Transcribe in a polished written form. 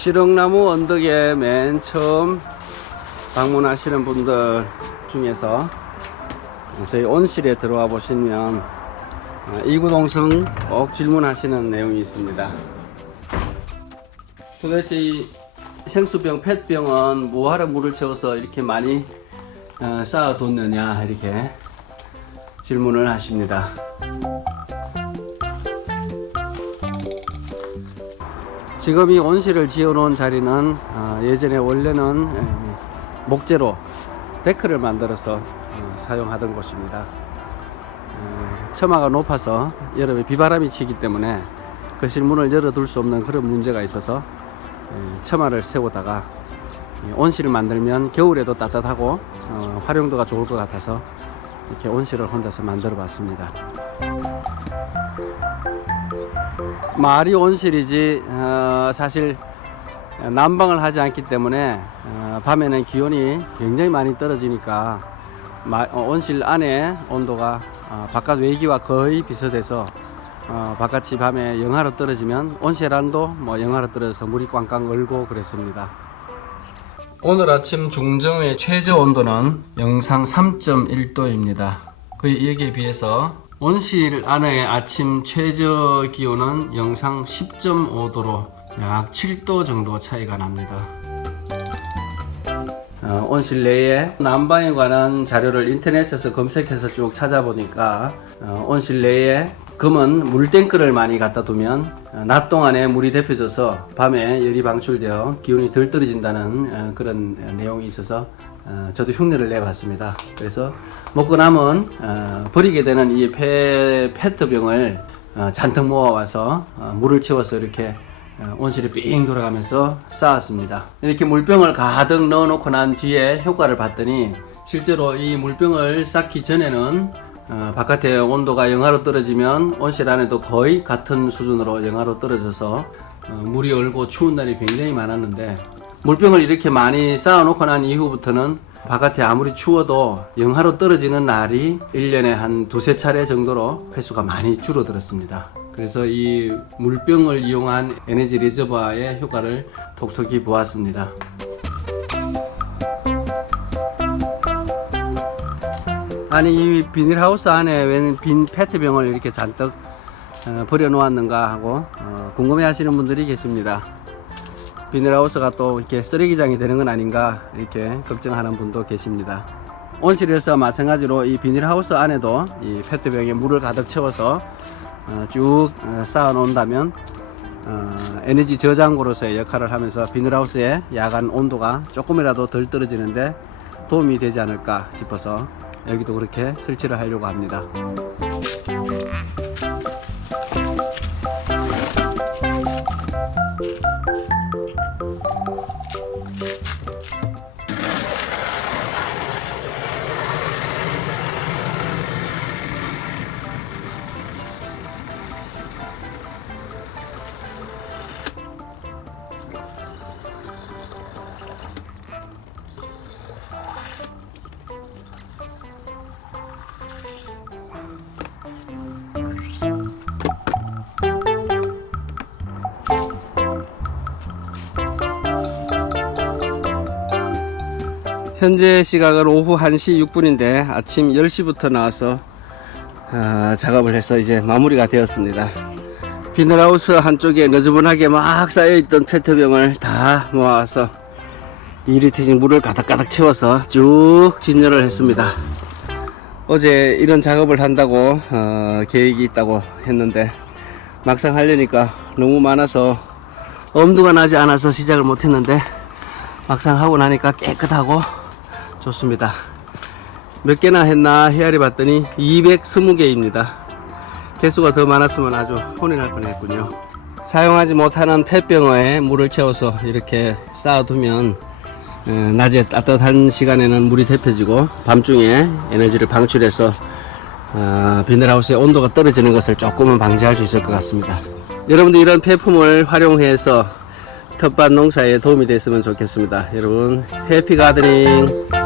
시럭나무 언덕에 맨 처음 방문하시는 분들 중에서 저희 온실에 들어와 보시면 이구동성 꼭 질문하시는 내용이 있습니다. 도대체 이 생수병, 펫병은 뭐하러 물을 채워서 이렇게 많이 쌓아뒀느냐, 이렇게 질문을 하십니다. 지금 이 온실을 지어 놓은 자리는 예전에 원래는 목재로 데크를 만들어서 사용하던 곳입니다. 처마가 높아서 여름에 비바람이 치기 때문에 거실 문을 열어둘 수 없는 그런 문제가 있어서 처마를 세우다가 온실을 만들면 겨울에도 따뜻하고 활용도가 좋을 것 같아서 이렇게 온실을 혼자서 만들어 봤습니다. 말이 온실이지 사실 난방을 하지 않기 때문에 밤에는 기온이 굉장히 많이 떨어지니까 온실 안에 온도가 바깥 외기와 거의 비슷해서 바깥이 밤에 영하로 떨어지면 온실 안도 뭐 영하로 떨어져서 물이 꽝꽝 얼고 그랬습니다. 오늘 아침 중정의 최저 온도는 영상 3.1도입니다. 여기에 비해서 온실 안의 아침 최저 기온은 영상 10.5도로 약 7도 정도 차이가 납니다. 온실 내에 난방에 관한 자료를 인터넷에서 검색해서 쭉 찾아보니까 온실 내에 검은 물탱크를 많이 갖다 두면 낮 동안에 물이 데펴져서 밤에 열이 방출되어 기온이 덜 떨어진다는 그런 내용이 있어서 저도 흉내를 내봤습니다. 그래서 먹고 남은 버리게 되는 이 페트병을 잔뜩 모아와서 물을 채워서 이렇게 온실에 삥 돌아가면서 쌓았습니다. 이렇게 물병을 가득 넣어 놓고 난 뒤에 효과를 봤더니 실제로 이 물병을 쌓기 전에는 바깥에 온도가 영하로 떨어지면 온실 안에도 거의 같은 수준으로 영하로 떨어져서 물이 얼고 추운 날이 굉장히 많았는데, 물병을 이렇게 많이 쌓아 놓고 난 이후부터는 바깥에 아무리 추워도 영하로 떨어지는 날이 1년에 한 두세 차례 정도로 횟수가 많이 줄어들었습니다. 그래서 이 물병을 이용한 에너지 리저버의 효과를 톡톡히 보았습니다. 아니, 이 비닐하우스 안에 웬 빈 페트병을 이렇게 잔뜩 버려 놓았는가 하고 궁금해 하시는 분들이 계십니다. 비닐하우스가 또 이렇게 쓰레기장이 되는 건 아닌가 이렇게 걱정하는 분도 계십니다. 온실에서 마찬가지로 이 비닐하우스 안에도 이 페트병에 물을 가득 채워서 쭉 쌓아 놓는다면 에너지 저장고로서의 역할을 하면서 비닐하우스의 야간 온도가 조금이라도 덜 떨어지는데 도움이 되지 않을까 싶어서 여기도 그렇게 설치를 하려고 합니다. 현재 시각은 오후 1시 6분인데 아침 10시부터 나와서 작업을 해서 이제 마무리가 되었습니다. 비닐하우스 한쪽에 너저분하게 막 쌓여있던 페트병을 다 모아서 2리터씩 물을 가득가득 채워서 쭉 진열을 했습니다. 어제 이런 작업을 한다고 계획이 있다고 했는데 막상 하려니까 너무 많아서 엄두가 나지 않아서 시작을 못했는데 막상 하고 나니까 깨끗하고 좋습니다. 몇 개나 했나 헤아려 봤더니 220개입니다. 개수가 더 많았으면 아주 혼이 날 뻔했군요. 사용하지 못하는 펫병어에 물을 채워서 이렇게 쌓아두면 낮에 따뜻한 시간에는 물이 데펴지고 밤중에 에너지를 방출해서 비닐하우스의 온도가 떨어지는 것을 조금은 방지할 수 있을 것 같습니다. 여러분도 이런 폐품을 활용해서 텃밭 농사에 도움이 됐으면 좋겠습니다. 여러분 해피 가드닝.